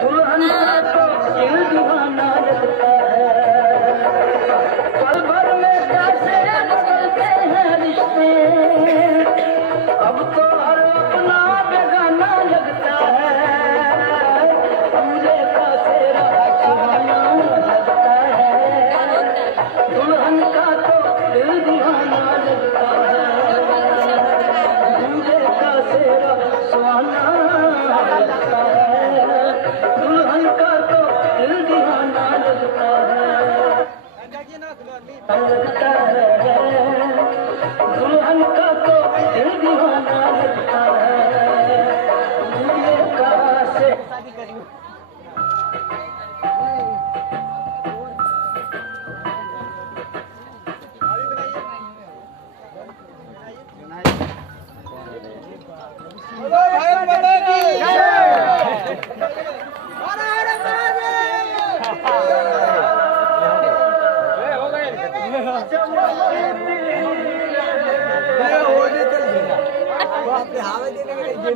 दुल्हन का तो दिल दीवाना लगता है, पल भर में कैसे बदलते हैं रिश्ते, अब तो हर अपना बेगाना लगता है, दूल्हे का सेहरा सुहाना लगता है, दुल्हन का तो दिल दीवाना लगता है, दूल्हे का सेहरा सुहाना लगता है, दुल्हन का तो दिल दीवाना लगता है, लगता है, दुल्हन का तो दिल दीवाना लगता है, दूल्हे का से आपने हावे देने के लिए